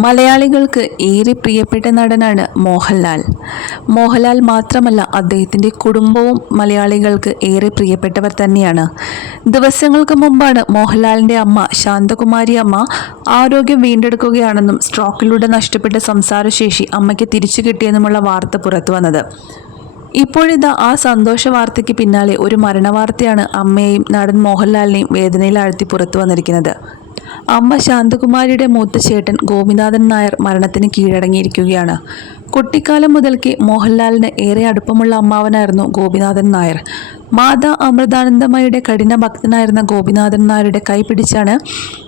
മലയാളികൾക്ക് ഏറെ പ്രിയപ്പെട്ട നടനാണ് മോഹൻലാൽ. മോഹൻലാൽ മാത്രമല്ല അദ്ദേഹത്തിന്റെ കുടുംബവും മലയാളികൾക്ക് ഏറെ പ്രിയപ്പെട്ടവർ തന്നെയാണ്. ദിവസങ്ങൾക്ക് മുമ്പാണ് മോഹൻലാലിന്റെ അമ്മ ശാന്തകുമാരി അമ്മ ആരോഗ്യം വീണ്ടെടുക്കുകയാണെന്നും സ്ട്രോക്കിലൂടെ നഷ്ടപ്പെട്ട സംസാരശേഷി അമ്മയ്ക്ക് തിരിച്ചു കിട്ടിയെന്നുമുള്ള വാർത്ത പുറത്തു വന്നത്. ഇപ്പോഴിതാ ആ സന്തോഷ വാർത്തയ്ക്ക് പിന്നാലെ ഒരു മരണവാർത്തയാണ് അമ്മയെയും നടൻ മോഹൻലാലിനെയും വേദനയിലാഴ്ത്തി പുറത്തു വന്നിരിക്കുന്നത്. അമ്മ ശാന്തകുമാരിയുടെ മൂത്ത ചേട്ടൻ ഗോപിനാഥൻ നായർ മരണത്തിന് കീഴടങ്ങിയിരിക്കുകയാണ്. കുട്ടിക്കാലം മുതൽക്കേ മോഹൻലാലിന് ഏറെ അടുപ്പമുള്ള അമ്മാവനായിരുന്നു ഗോപിനാഥൻ നായർ. മാതാ അമൃതാനന്ദമയുടെ കഠിന ഭക്തനായിരുന്ന ഗോപിനാഥൻ നായരുടെ കൈപിടിച്ചാണ്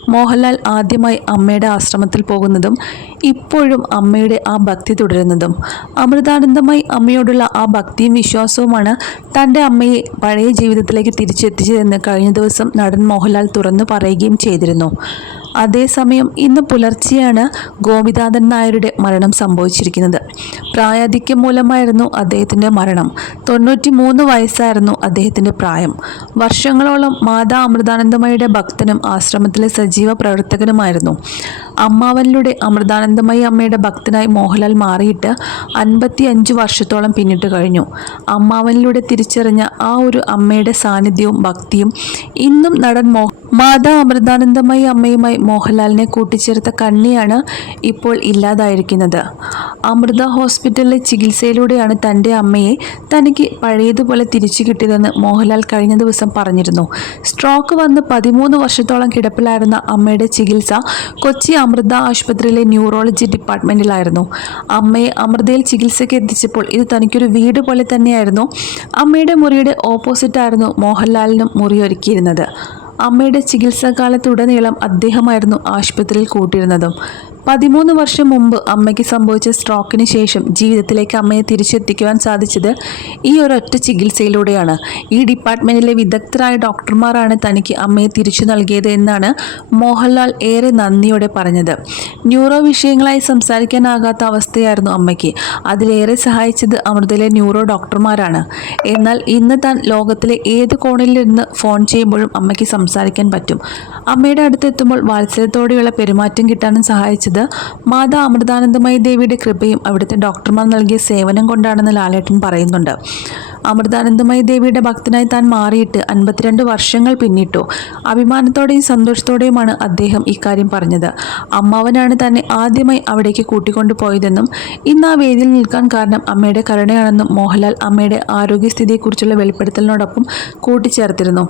മോഹൻലാൽ ആദ്യമായി അമ്മയുടെ ആശ്രമത്തിൽ പോകുന്നതും ഇപ്പോഴും അമ്മയുടെ ആ ഭക്തി തുടരുന്നതും. അമൃതാനന്ദമായി അമ്മയോടുള്ള ആ ഭക്തിയും വിശ്വാസവുമാണ് തന്റെ അമ്മയെ പഴയ ജീവിതത്തിലേക്ക് തിരിച്ചെത്തിച്ചതെന്ന് കഴിഞ്ഞ ദിവസം നടൻ മോഹൻലാൽ തുറന്നു പറയുകയും ചെയ്തിരുന്നു. അതേസമയം ഇന്ന് പുലർച്ചെയാണ് ഗോപിനാഥൻ നായരുടെ മരണം സംഭവിച്ചിരിക്കുന്നത്. പ്രായാധിക്യം മൂലമായിരുന്നു അദ്ദേഹത്തിന്റെ മരണം. തൊണ്ണൂറ്റി മൂന്ന് വയസ്സായിരുന്നു അദ്ദേഹത്തിന്റെ പ്രായം. വർഷങ്ങളോളം മാതാ അമൃതാനന്ദമയുടെ ഭക്തനും ആശ്രമത്തിലെ സജീവ പ്രവർത്തകനുമായിരുന്നു. അമ്മാവനിലൂടെ അമൃതാനന്ദമയി അമ്മയുടെ ഭക്തനായി മോഹൻലാൽ മാറിയിട്ട് അൻപത്തി അഞ്ച് വർഷത്തോളം പിന്നിട്ട് കഴിഞ്ഞു. അമ്മാവനിലൂടെ തിരിച്ചറിഞ്ഞ ആ ഒരു അമ്മയുടെ സാന്നിധ്യവും ഭക്തിയും ഇന്നും നടൻ മോ മാതാ അമൃതാനന്ദമയി അമ്മയുമായി മോഹൻലാലിനെ കൂട്ടിച്ചേർത്ത കണ്ണിയാണ് ഇപ്പോൾ ഇല്ലാതായിരിക്കുന്നത്. അമൃത ഹോസ്പിറ്റലിലെ ചികിത്സയിലൂടെയാണ് തന്റെ അമ്മയെ തനിക്ക് പഴയതുപോലെ തിരിച്ചു കിട്ടിയതെന്ന് മോഹൻലാൽ കഴിഞ്ഞ ദിവസം പറഞ്ഞിരുന്നു. സ്ട്രോക്ക് വന്ന് പതിമൂന്ന് വർഷത്തോളം കിടപ്പിലായിരുന്ന അമ്മയുടെ ചികിത്സ കൊച്ചി അമൃത ആശുപത്രിയിലെ ന്യൂറോളജി ഡിപ്പാർട്ട്മെന്റിലായിരുന്നു അമ്മയെ അമൃതയിൽ ചികിത്സയ്ക്ക് എത്തിച്ചപ്പോൾ ഇത് തനിക്കൊരു വീട് പോലെ തന്നെയായിരുന്നു. അമ്മയുടെ മുറിയുടെ ഓപ്പോസിറ്റായിരുന്നു മോഹൻലാലിനും മുറിയൊരുക്കിയിരുന്നത് അമ്മയുടെ ചികിത്സാകാലത്തുടനീളം അദ്ദേഹമായിരുന്നു ആശുപത്രിയിൽ കൂട്ടിയിരുന്നതും. പതിമൂന്ന് വർഷം മുമ്പ് അമ്മയ്ക്ക് സംഭവിച്ച സ്ട്രോക്കിന് ശേഷം ജീവിതത്തിലേക്ക് അമ്മയെ തിരിച്ചെത്തിക്കുവാൻ സാധിച്ചത് ഈ ഒരൊറ്റ ചികിത്സയിലൂടെയാണ്. ഈ ഡിപ്പാർട്ട്മെന്റിലെ വിദഗ്ധരായ ഡോക്ടർമാരാണ് തനിക്ക് അമ്മയെ തിരിച്ചു നൽകിയത് എന്നാണ് മോഹൻലാൽ ഏറെ നന്ദിയോടെ പറഞ്ഞത്. ന്യൂറോ വിഷയങ്ങളായി സംസാരിക്കാനാകാത്ത അവസ്ഥയായിരുന്നു അമ്മയ്ക്ക്. അതിലേറെ സഹായിച്ചത് അമൃതയിലെ ന്യൂറോ ഡോക്ടർമാരാണ്. എന്നാൽ ഇന്ന് താൻ ലോകത്തിലെ ഏത് കോണിലിരുന്ന് ഫോൺ ചെയ്യുമ്പോഴും അമ്മയ്ക്ക് സംസാരിക്കാൻ പറ്റും. അമ്മയുടെ അടുത്തെത്തുമ്പോൾ വാത്സല്യത്തോടെയുള്ള പെരുമാറ്റം കിട്ടാനും സഹായിച്ചത് മാതാ അമൃതാനന്ദമയി ദേവിയുടെ കൃപയും അവിടുത്തെ ഡോക്ടർമാർ നൽകിയ സേവനം കൊണ്ടാണെന്ന് ലാലേട്ടൻ പറയുന്നുണ്ട്. അമൃതാനന്ദമയി ദേവിയുടെ ഭക്തനായി താൻ മാറിയിട്ട് അൻപത്തിരണ്ട് വർഷങ്ങൾ പിന്നിട്ടു. അഭിമാനത്തോടെയും സന്തോഷത്തോടെയുമാണ് അദ്ദേഹം ഇക്കാര്യം പറഞ്ഞത്. അമ്മാവനാണ് തന്നെ ആദ്യമായി അവിടേക്ക് കൂട്ടിക്കൊണ്ടു പോയതെന്നും ഇന്ന് ആ വേദിയിൽ നിൽക്കാൻ കാരണം അമ്മയുടെ കരുണയാണെന്നും മോഹൻലാൽ അമ്മയുടെ ആരോഗ്യസ്ഥിതിയെക്കുറിച്ചുള്ള വെളിപ്പെടുത്തലിനോടൊപ്പം കൂട്ടിച്ചേർത്തിരുന്നു.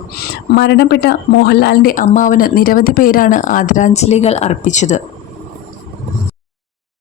മരണപ്പെട്ട മോഹൻലാലിന്റെ അമ്മാവന് നിരവധി പേരാണ് ആദരാഞ്ജലികൾ അർപ്പിച്ചത്.